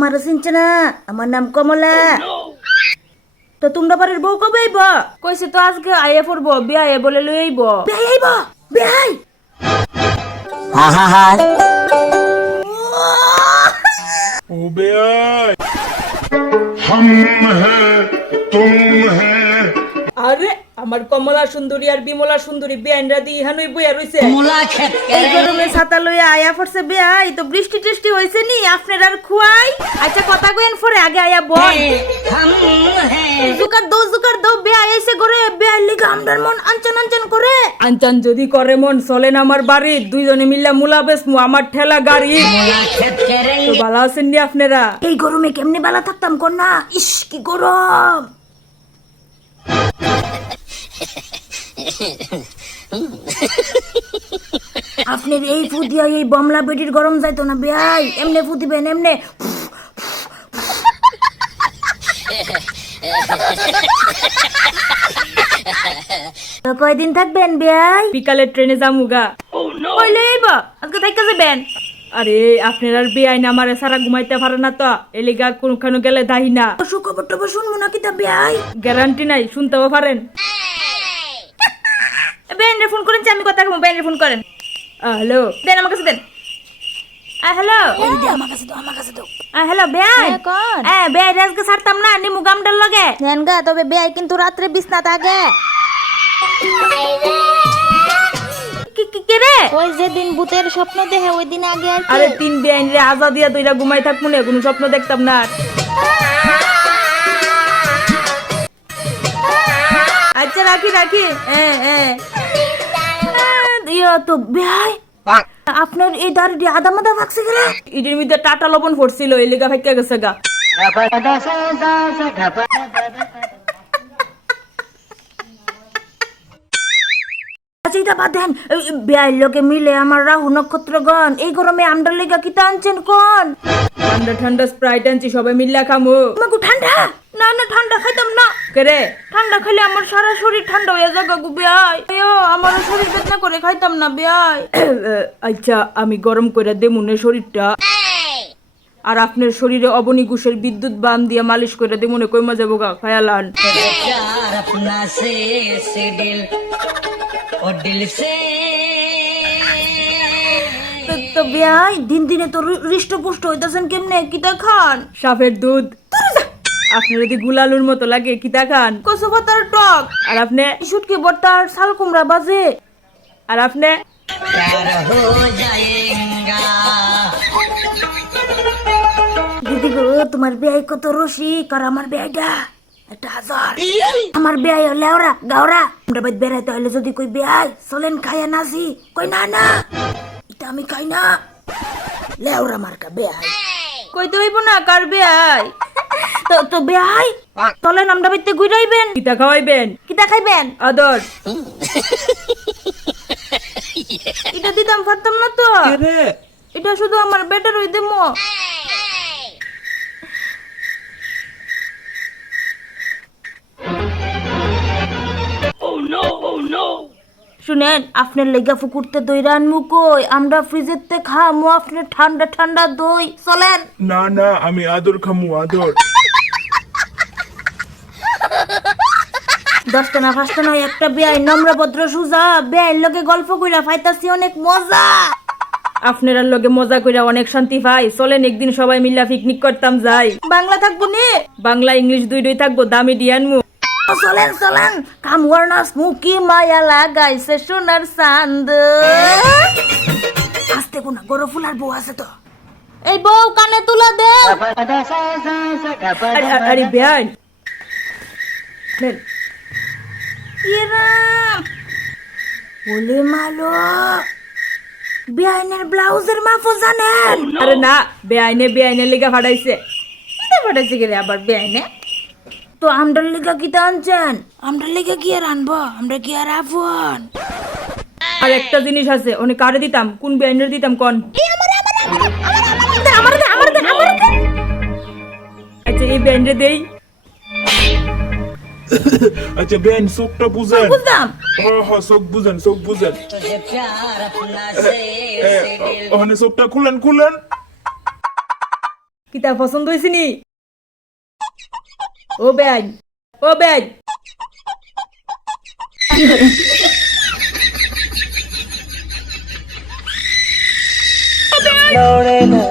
আমার চিনছে না আমার নাম কমলা তো তোমরা বাড়ির বউ কবে আইব কইছে তো আজকে আইয়া পড়বো বিয়া আইয়া বলে লই আইব বেহাই আইব বেহাই ओ बेआई हम हैं तुम हैं আরে আমার কমলা সুন্দরী আর বিমলা সুন্দরী বিয়ানরা দি ইহানই বইয়া রইছে। এই গরমে ছাতা লইয়া আয়া পড়ছে বেহাই তো বৃষ্টি টিষ্টি হইছে নি? আপনার আর খুয়াই? আচ্ছা কথা কইন পরে আগে আয়া বল। জুকার দো জুকার দো বেহাই আইছে করে বেহাই লিগা আমরার মন আনচান আনচান করে। আনচান যদি করে মন চলেন আমার বাড়ি। দুইজনে মিল্লা মুলা বেসমু আমার ঠেলা গাড়ি। তো ভালো আছেন নি আপনারা? এই গরমে কেমনে বেলা থাকতাম কোন না ইস কি গরম! আপনার এই ফু দিয়া এই বমলা বেটির গরম যাইতো না বেয়াই? এমনে ফু দিবেন এমনে? তো কয়দিন থাকবেন বেয়াই? বিকালে ট্রেনে যামুগা। কইলে আইবা আজকে থাইকা যাবেন? আরে আপনার আর বেআইন আমার সারা ঘুমাইতে পারে না তো। এলিগা কোনখানে গেলে দাহি না। সুখবর টবর শুনব না কিতা বেয়াই? গ্যারান্টি নাই শুনতেও পারেন। বেয়াইনে ফোন করেন আমি কথা কমু বেয়াইনে ফোন করেন। হ্যালো। দেন আমার কাছে দেন। হ্যালো। আমার কাছে দাও আমার কাছে দাও। হ্যালো বেয়াই কোন? হ্যাঁ বেয়াই আজকে ছাড়তাম না নিমু গামডার লগে। গা তবে বেয়াই কিন্তু রাত্রে বিছনা থাকে। কি কি কে রে? ওই যেদিন ভূতের স্বপ্ন দেখে ওই দিন আগে আরে তিন বেআইন রে আজা দিয়া ঘুমাই থাকব না কোনো স্বপ্ন দেখতাম না। রাখি রাখি। হ্যাঁ হ্যাঁ। ইয়া তো বেয়াই আপনার এই দাড়িটি আদা মাদা ভাগছে গেলে ইটের মধ্যে টাটা লবণ পড়ছিল এলিগা ফাইকা গেছে গা। দেন বেয়াই লোকে মিলে আমার রাহু নক্ষত্রগণ এই গরমে লেগা কিতা আনছেন কোন? ঠান্ডা ঠান্ডা স্প্রাইট আনছি সবাই মিল্লা খামু। আমাকে ঠান্ডা? না না ঠান্ডা খাইতাম না। কেরে। ঠান্ডা খাইলে আমার সারা শরীর ঠান্ডা হয়ে যাবে গো বিয়াই। আমার শরীর বেদনা করে খাইতাম না বিয়াই। আচ্ছা আমি গরম করে দেমুনে শরীরটা। আর আপনার শরীরে অবনী ঘুষের বিদ্যুৎ বান দিয়ে মালিশ করে দে মনে কই মজা বোগা খায়ালান তো বিয়াই দিন দিনে তো হৃষ্টপুষ্ট হইতাছেন কেমনে? কিতা খান? সাপের দুধ। আপনি যদি গুলালুর মতো লাগে কি খান? কচু পাতার টক। আর আপনি শুটকি বর্তার শাল কুমড়া বাজে। আর আপনি দিদি গো তোমার বিয়াই কত রসিক আর আমার বিয়াইটা একটা হাজার। আমার বিয়াই হলে ওরা গাওরা। আমরা বাইর বেড়াইতে হলে যদি কই বিয়াই চলেন খাইয়া নাসি কই না না। এটা আমি খাই না। লেওরা মার্কা বেয়াই। কই দইব না কার বেয়াই? তো তো বেয়াই চলেন আমরা বাইতে ঘুরাইবেন কিতা খাওয়াইবেন? কিতা খাইবেন? আদর। এটা দিতাম পারতাম না তো। এটা শুধু আমার বেটার হই দেমো। শুনেন আপনার লেগা ফুকুরতে দই রানমু কই? আমরা ফ্রিজের তে খামু আপনার ঠান্ডা ঠান্ডা দই। চলেন। না না আমি আদর খামু আদর। দশটা না পাঁচটা নয় একটা বেআই নম্র ভদ্র সুজা বেআইর লগে গল্প কইরা ফাইতাছি অনেক মজা। আপনার লগে মজা কইরা অনেক শান্তি পাই। চলেন একদিন সবাই মিল্লা পিকনিক করতাম যাই। বাংলা থাকব নি? বাংলা ইংলিশ দুই দুই থাকব দামি ডিয়ানমু ও, চলেন চলেন। কাম ওয়ার্নাস মুকি মায়া লাগাইছে সোনার চান্দ আস্তে কোনা গরু ফুলার বউ আছে তো। এই বউ কানে তুলা দে। আরে আরে- আরে বেআইন নেন। ইরাম বলে মালো বেআইনের ব্লাউজের মাপও জানেন আরে না বেআইনে বেআইনে লেগা ফাটাইছে কিতা পাঠাইছে গেলে আবার বেআইনে তো আমরার লেগা কিতা আনছেন আমরার লেগা কি আর আনব আমরা কি আর আফন আর একটা জিনিস আছে অনেক কারে দিতাম কোন বেআইনের দিতাম কোন আমার আমার আমার আচ্ছা এই ব্যান্ডে দেই আচ্ছা বেন চোখটা বুঝেন। বুঝলাম। হ্যাঁ হ্যাঁ চোখ বুঝেন চোখ বুঝেন। ওখানে চোখটা খুলেন খুলেন। কিতা পছন্দ হয়েছে নি? ও ব্যাগ ও ব্যাগ Lorena.